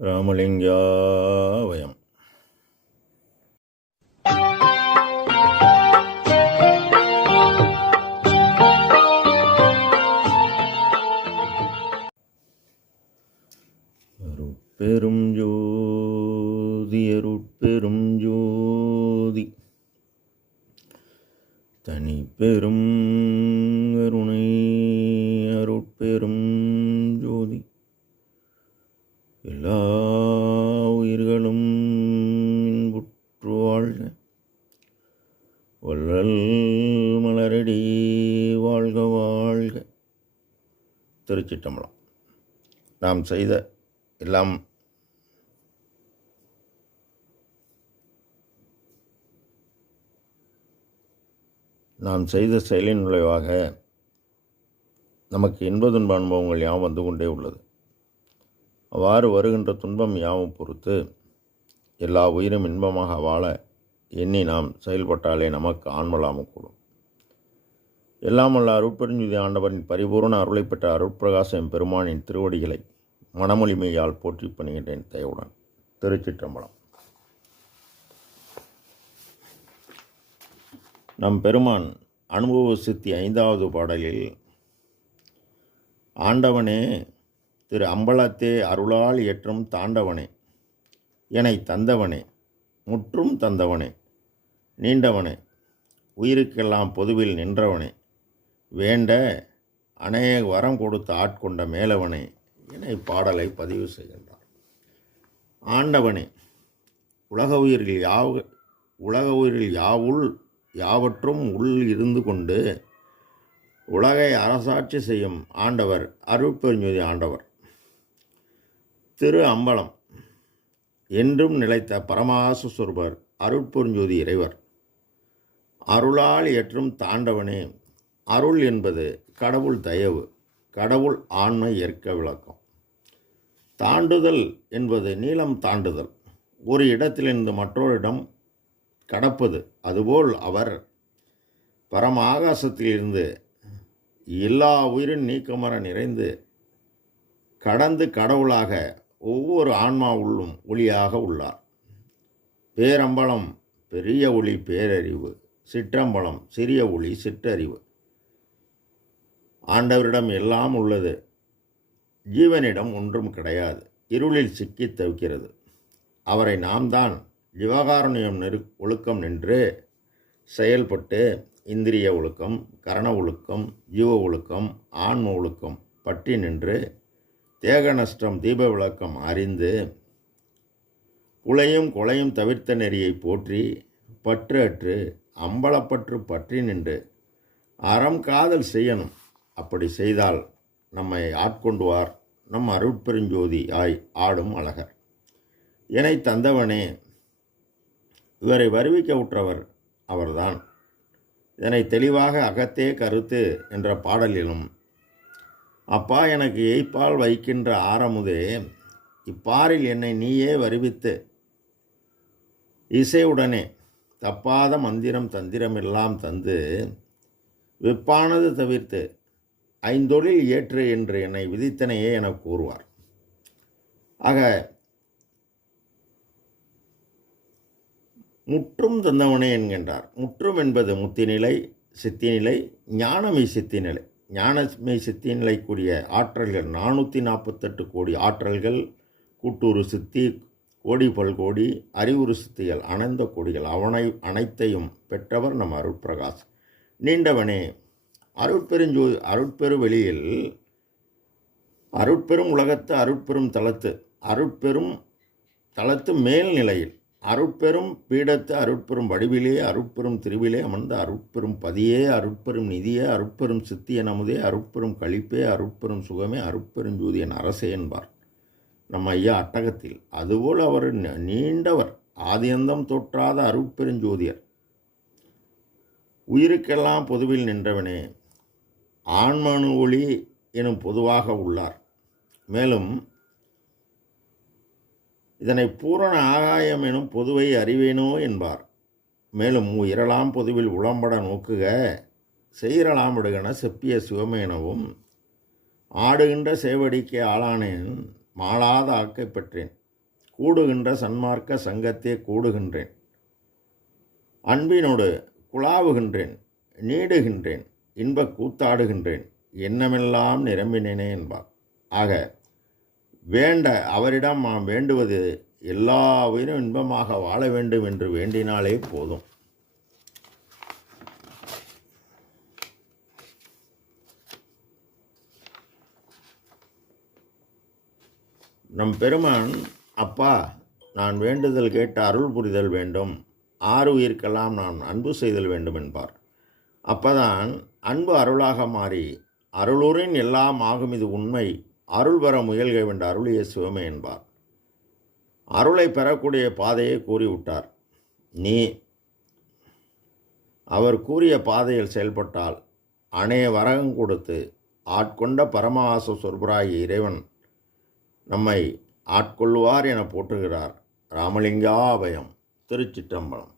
ராமலிங்காவயம். அருட்பெரும் ஜோதி அருட்பெரும் ஜோதி தனிப்பெரும் கருணை அருட்பெரும் ஜோதி எல்லா உயிர்களும் இன்புற்று வாழ்க. வள்ளல் மலரடி வாழ்க வாழ்க. திருச்சிற்றம்பலம். நாம் செய்த எல்லாம் நாம் செய்த செயலின் விளைவாக நமக்கு இன்ப துன்ப அனுபவங்கள் யாவும் வந்து கொண்டே உள்ளது. அவ்வாறு வருகின்ற துன்பம் யாவும் பொறுத்து எல்லா உயிரும் இன்பமாக வாழ எண்ணி நாம் செயல்பட்டாலே நமக்கு ஆன்மலாமல் கூடும். எல்லாம் அல்ல அருட்பெருஞ்சுதி ஆண்டவரின் பரிபூர்ண அருளை பெற்ற அருட்பிரகாசம் பெருமானின் திருவடிகளை மனமொழிமையால் போற்றி பணிகின்றேன் தயவுடன். திருச்சிற்றம்பலம். நம் பெருமான் அனுபவ சித்தி 5வது பாடலில், ஆண்டவனே திரு அம்பலத்தே அருளால் ஏற்றும் தாண்டவனே, என்னை தந்தவனே, முற்றும் தந்தவனே, நீண்டவனே, உயிருக்கெல்லாம் பொதுவில் நின்றவனே, வேண்ட அநேக வரம் கொடுத்து ஆட்கொண்ட மேலவனே என இப்பாடலை பதிவு செய்கின்றார். ஆண்டவனே, உலக உயிர்கள் யாவற்றும் உள் இருந்து கொண்டு உலகை அரசாட்சி செய்யும் ஆண்டவர் அருட்பெருஞ்சுதி ஆண்டவர். திரு அம்பலம் என்றும் நிலைத்த பரமாசு சொருபர் அருட்பெருஞ்சுதி இறைவர். அருளால் ஏற்றும் தாண்டவனே. அருள் என்பது கடவுள் தயவு, கடவுள் ஆண்மை ஏற்க விளக்கம். தாண்டுதல் என்பது நீளம் தாண்டுதல், ஒரு இடத்திலிருந்து மற்றொரு இடம் கடப்பது. அதுபோல் அவர் பரம ஆகாசத்திலிருந்து எல்லா உயிரின் நீக்கமர நிறைந்து கடந்து கடவுளாக ஒவ்வொரு ஆன்மா உள்ளும் ஒளியாக உள்ளார். பேரம்பலம் பெரிய ஒளி பேரறிவு, சிற்றம்பலம் சிறிய ஒளி சிற்றறிவு. ஆண்டவரிடம் எல்லாம் உள்ளது, ஜீவனிடம் ஒன்றும் கிடையாது. இருளில் சிக்கி தவிக்கிறது. அவரை நாம் தான் ஜீவகாருண்யம் ஒழுக்கம் நின்று செயல்பட்டு இந்திரிய ஒழுக்கம், கரண ஒழுக்கம், ஜீவ ஒழுக்கம், ஆன்ம ஒழுக்கம் பற்றி நின்று தேக நஷ்டம் தீப விளக்கம் அறிந்து குலையும் கொலையும் தவிர்த்த நெறியை போற்றி பற்று அற்று அம்பலப்பற்று பற்றி நின்று அறம் காதல் செய்யணும். அப்படி செய்தால் நம்மை ஆட்கொண்டுவார் நம் அருட்பெருஞ்சோதி ஆடும் அழகர். என்னை தந்தவனே, இவரை வருவிக்க உற்றவர் அவர்தான். இதனை தெளிவாக அகத்தே கருத்து என்ற பாடலிலும், அப்பா எனக்கு எய்ப்பால் வைக்கின்ற ஆரமுதே, இப்பாரில் என்னை நீயே வருவித்து இசையுடனே தப்பாத மந்திரம் தந்திரமெல்லாம் தந்து வெப்பானது தவிர்த்து ஐந்தொழில் ஏற்று என்று என்னை விதித்தனையே என கூறுவார். ஆக முற்றும் தந்தவனே என்கின்றார். முற்றும் என்பது முத்திநிலை, சித்திநிலை, ஞானமை சித்திநிலை. ஞானமை சித்திநிலை கூடிய ஆற்றல்கள் 448 கோடி ஆற்றல்கள், கூட்டுறு சித்தி கோடி பல்கோடி, அறிவுறு சித்திகள் அனந்த கோடிகள், அனைத்தையும் பெற்றவர் நம் அருட்பிரகாஷ். நீண்டவனே, அருட்பெரு வெளியில் அருட்பெரும் உலகத்து அருட்பெரும் தளத்து மேல் நிலையில் அருட்பெரும் பீடத்து அருட்பெரும் வடிவிலே அருட்பெரும் திருவிலே அமர்ந்த அருட்பெரும் பதியே, அருட்பெரும் நிதியே, அருட்பெரும் சித்திய நமுதே, அருட்பெரும் கழிப்பே, அருட்பெரும் சுகமே, அருட்பெருஞ்சோதியன் அரசே என்பார் நம்ம ஐயா அட்டகத்தில். அதுபோல் அவர் நீண்டவர், ஆதியந்தம் தோற்றாத அருட்பெருஞ்சோதியர். உயிருக்கெல்லாம் பொதுவில் நின்றவனே, ஆன்மனு ஒளி எனும் பொதுவாக உள்ளார். மேலும் இதனை பூரண ஆகாயம் எனும் பொதுவை அறிவேனோ என்பார். மேலும் இரலாம் பொதுவில் உளம்பட நோக்குக செய்யலாம் விடுகன செப்பிய சிவமேனவும் ஆடுகின்ற சேவடிக்கு ஆளானேன் மாளாத ஆக்கை பெற்றேன். கூடுகின்ற சன்மார்க்க சங்கத்தே கூடுகின்றேன். அன்பினோடு குழாவுகின்றேன், நீடுகின்றேன், இன்பக் கூத்தாடுகின்றேன், எண்ணமெல்லாம் நிரம்பினேனே என்பார். ஆக அவரிடம் நாம் வேண்டுவது எல்லா உயிரும் இன்பமாக வாழ வேண்டும் என்று வேண்டினாலே போதும். நம் பெருமான், அப்பா, நான் வேண்டுதல் கேட்டு அருள் புரிதல் வேண்டும், 6 உயிர்க்கெல்லாம் நான் அன்பு செய்தல் வேண்டும் என்பார். அப்பதான் அன்பு அருளாக மாறி அருளுரின் எல்லாம் ஆகும், இது உண்மை, அருள் பெற முயல்க வென்ற அருளிய சிவமே என்பார். அருளை பெறக்கூடிய பாதையை கூறிவிட்டார். நீ அவர் கூறிய பாதையில் செயல்பட்டால் அணைய வரகம் கொடுத்து ஆட்கொண்ட பரமஹாச சொற்பராகிய இறைவன் நம்மை ஆட்கொள்வார் என போற்றுகிறார். ராமலிங்கா அபயம். திருச்சிற்றம்பலம்.